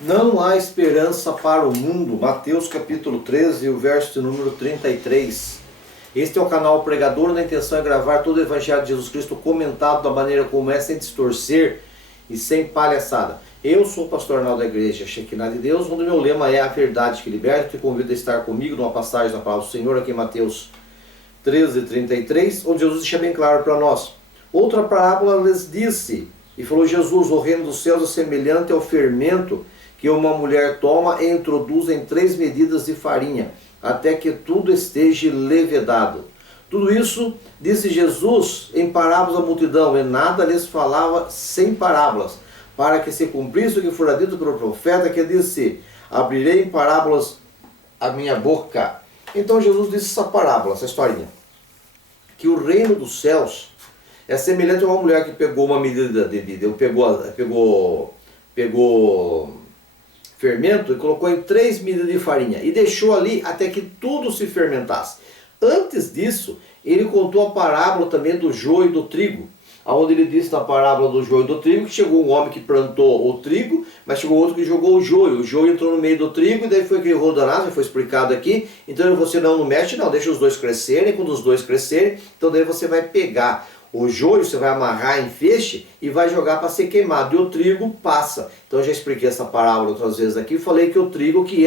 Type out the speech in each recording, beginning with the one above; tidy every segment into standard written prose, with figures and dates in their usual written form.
Não há esperança para o mundo. Mateus capítulo 13, o verso de número 33. Este é o canal Pregador, na intenção é gravar todo o Evangelho de Jesus Cristo comentado da maneira como é, sem distorcer e sem palhaçada. Eu sou o pastor Arnaldo da Igreja Shekinah de Deus, onde meu lema é a verdade que liberta. Te convido a estar comigo numa passagem da palavra do Senhor aqui em Mateus 13, 33, onde Jesus deixa bem claro para nós. Outra parábola lhes disse, e falou Jesus: o reino dos céus é semelhante ao fermento que uma mulher toma e introduz em 3 medidas de farinha, até que tudo esteja levedado. Tudo isso disse Jesus em parábolas à multidão, e nada lhes falava sem parábolas, para que se cumprisse o que fora dito pelo profeta, que disse: abrirei em parábolas a minha boca. Então Jesus disse essa parábola, essa historinha, que o reino dos céus é semelhante a uma mulher que pegou uma medida de pegou fermento e colocou em 3 medidas de farinha e deixou ali até que tudo se fermentasse. Antes disso, ele contou a parábola também do joio e do trigo, onde ele disse na parábola do joio e do trigo que chegou um homem que plantou o trigo, mas chegou outro que jogou o joio entrou no meio do trigo, e daí foi aquele rodanado, foi explicado aqui. Então você não mexe, não, deixa os dois crescerem. Quando os dois crescerem, então daí você vai pegar o joio, você vai amarrar em feixe e vai jogar para ser queimado, e o trigo passa. Então eu já expliquei essa parábola outras vezes aqui, falei que o trigo que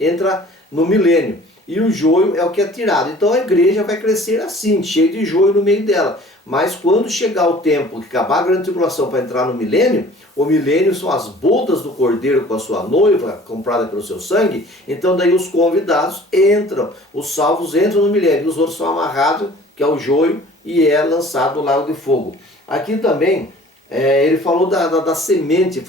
entra no milênio, e o joio é o que é tirado. Então a igreja vai crescer assim, cheio de joio no meio dela. Mas quando chegar o tempo que acabar a grande tribulação para entrar no milênio, o milênio são as bodas do cordeiro com a sua noiva, comprada pelo seu sangue. Então daí os convidados entram, os salvos entram no milênio, e os outros são amarrados, que é o joio, e é lançado no lago de fogo. Aqui também, ele falou da semente,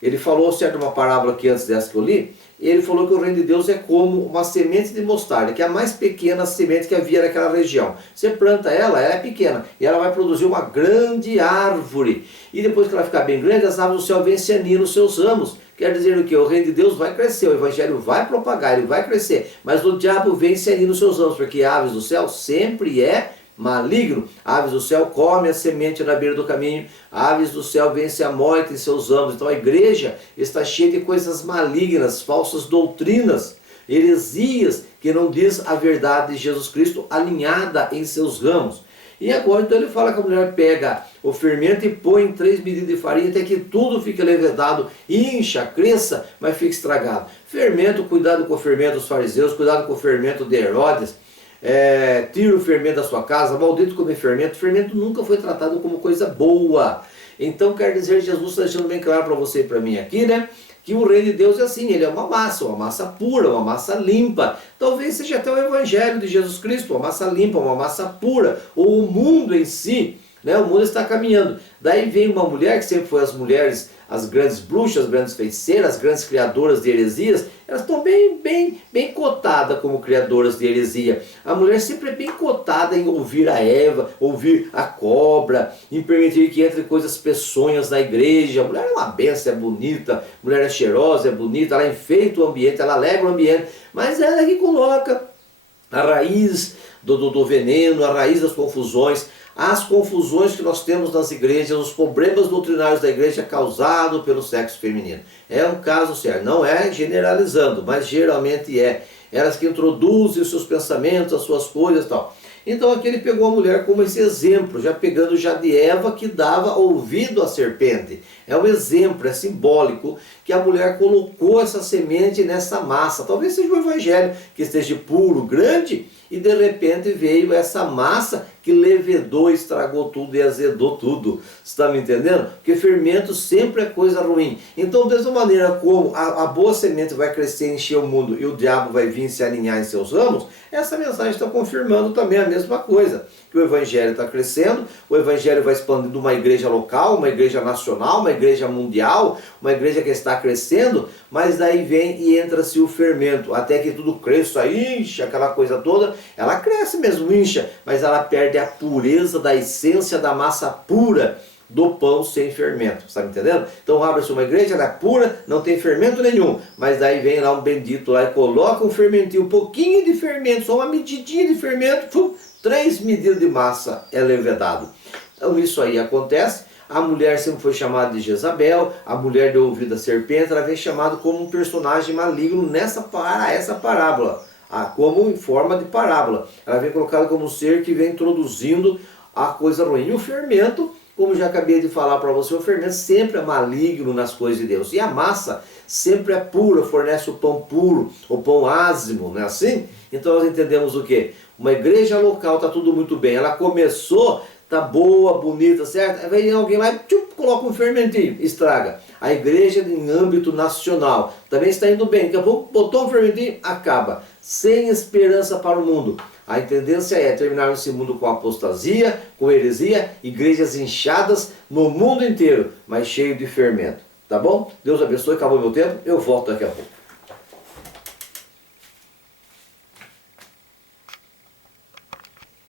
ele falou certo uma parábola aqui antes dessa que eu li. Ele falou que o reino de Deus é como uma semente de mostarda, que é a mais pequena semente que havia naquela região. Você planta ela é pequena, e ela vai produzir uma grande árvore. E depois que ela ficar bem grande, as árvores do céu vêm nos seus ramos. Quer dizer o que? O reino de Deus vai crescer, o evangelho vai propagar, ele vai crescer. Mas o diabo vem nos seus ramos, porque aves do céu sempre é maligno. Aves do céu come a semente na beira do caminho, aves do céu vence a morte em seus ramos. Então a igreja está cheia de coisas malignas, falsas doutrinas, heresias, que não diz a verdade de Jesus Cristo alinhada em seus ramos. E agora então ele fala que a mulher pega o fermento e põe em 3 medidas de farinha até que tudo fique levedado, incha, cresça, mas fique estragado. Fermento, cuidado com o fermento dos fariseus, cuidado com o fermento de Herodes. Tira o fermento da sua casa, maldito comer fermento. Fermento nunca foi tratado como coisa boa. Então quer dizer, Jesus está deixando bem claro para você e para mim aqui, né? Que o reino de Deus é assim, ele é uma massa pura, uma massa limpa. Talvez seja até o evangelho de Jesus Cristo, uma massa limpa, uma massa pura, ou o mundo em si, né? O mundo está caminhando. Daí vem uma mulher, que sempre foi as mulheres, as grandes bruxas, as grandes feiticeiras, as grandes criadoras de heresias, elas estão bem cotadas como criadoras de heresia. A mulher sempre é bem cotada em ouvir a Eva, ouvir a cobra, em permitir que entre coisas peçonhas na igreja. A mulher é uma benção, é bonita, a mulher é cheirosa, é bonita, ela enfeita o ambiente, ela alegra o ambiente, mas ela é que coloca a raiz do veneno, a raiz das confusões. As confusões que nós temos nas igrejas, os problemas doutrinários da igreja causados pelo sexo feminino. É um caso sério, não é generalizando, mas geralmente é. Elas que introduzem os seus pensamentos, as suas coisas e tal. Então aqui ele pegou a mulher como esse exemplo, pegando de Eva, que dava ouvido à serpente. É um exemplo, é simbólico, que a mulher colocou essa semente nessa massa. Talvez seja o evangelho que esteja puro, grande, e de repente veio essa massa que levedou, estragou tudo e azedou tudo. Você está me entendendo? Porque fermento sempre é coisa ruim. Então, da mesma maneira como a boa semente vai crescer e encher o mundo, e o diabo vai vir se alinhar em seus ramos, essa mensagem está confirmando também a mesma coisa. Que o evangelho está crescendo, o evangelho vai expandindo uma igreja local, uma igreja nacional, uma igreja mundial, uma igreja que está crescendo, mas daí vem e entra-se o fermento, até que tudo cresça, incha, aquela coisa toda. Ela cresce mesmo, incha, mas ela perde a pureza da essência da massa pura do pão sem fermento, está me entendendo? Então abre-se uma igreja, ela é pura, não tem fermento nenhum, mas daí vem lá um bendito lá e coloca um fermentinho, um pouquinho de fermento, só uma medidinha de fermento, 3 medidas de massa é levedado. Então isso aí acontece, A mulher sempre foi chamada de Jezabel, a mulher deu ouvido à serpente, ela vem chamada como um personagem maligno essa parábola, como em forma de parábola. Ela vem colocada como um ser que vem introduzindo a coisa ruim. E o fermento, como já acabei de falar para você, o fermento sempre é maligno nas coisas de Deus. E a massa sempre é pura, fornece o pão puro, o pão ázimo, não é assim? Então nós entendemos o quê? Uma igreja local está tudo muito bem, ela começou, tá boa, bonita, certo? Aí vem alguém lá e coloca um fermentinho, estraga. A igreja em âmbito nacional também está indo bem, daqui a pouco botou um fermentinho, acaba. Sem esperança para o mundo. A tendência é terminar esse mundo com apostasia, com heresia, igrejas inchadas no mundo inteiro, mas cheio de fermento. Tá bom? Deus abençoe, acabou meu tempo, eu volto daqui a pouco.